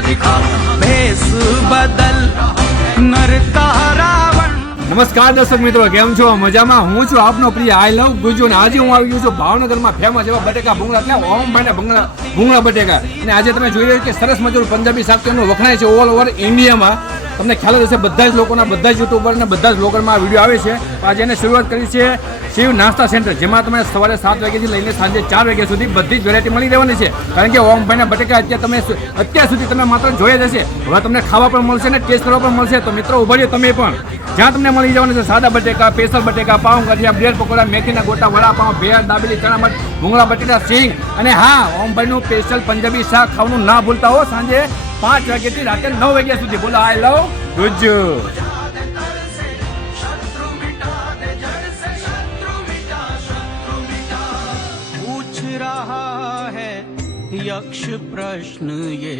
भेष बदल नरका रावण। નમસ્કાર દર્શક મિત્રો, કેમ છો? મજામાં? હું છું આપનો પ્રિય આઈ લવ ગુજુ અને આજે હું આવી ગયો છું ભાવનગરમાં ફેમસ એવા બટેકા ભૂંગળા, એટલે ઓમભાઈને ભૂંગળા બટેકા. અને આજે તમે જોઈ રહ્યા કે સરસ મજાનું પંજાબી શાક તેમનું વખણાય છે ઓલ ઓવર ઇન્ડિયામાં. તમને ખ્યાલ જ હશે, બધા જ લોકોના, બધા જ યુટ્યુબર અને બધા જ બ્લોગરમાં આ વિડીયો આવે છે. આજે એને શરૂઆત કરી છે શિવ નાસ્તા સેન્ટર, જેમાં તમે સવારે 7 વાગ્યાથી લઈને સાંજે 4 વાગ્યા સુધી બધી જ વેરાયટી મળી રહેવાની છે. કારણ કે ઓમભાઈના બટેકા અત્યાર સુધી તમે માત્ર જોઈ જ હશે, હવે તમને ખાવા પણ મળશે ને ટેસ્ટ કરવા પણ મળશે. તો મિત્રો ઉભા રહ્યો તમે પણ, જ્યાં તમને મળી જવાનું છે સાદા બટેકા, સ્પેશિયલ બટેકા, પાઉં ગાંઠિયા, બ્રેડ પકોડા, મેથીના ગોટા, વડાપાઉં, ભેળ, દાબેલી, ચણા મઠ, ભૂંગળા બટેટા, સિંગ અને હા, ઓમભાઈનું સ્પેશિયલ પંજાબી શાક ખાવાનું ના ભૂલતા હો. સાંજે 5 વાગ્યાથી રાતે 9 વાગ્યા સુધી. બોલો આઈ લવ ગુજ્જુ. पूछ रहा है यक्ष प्रश्न ये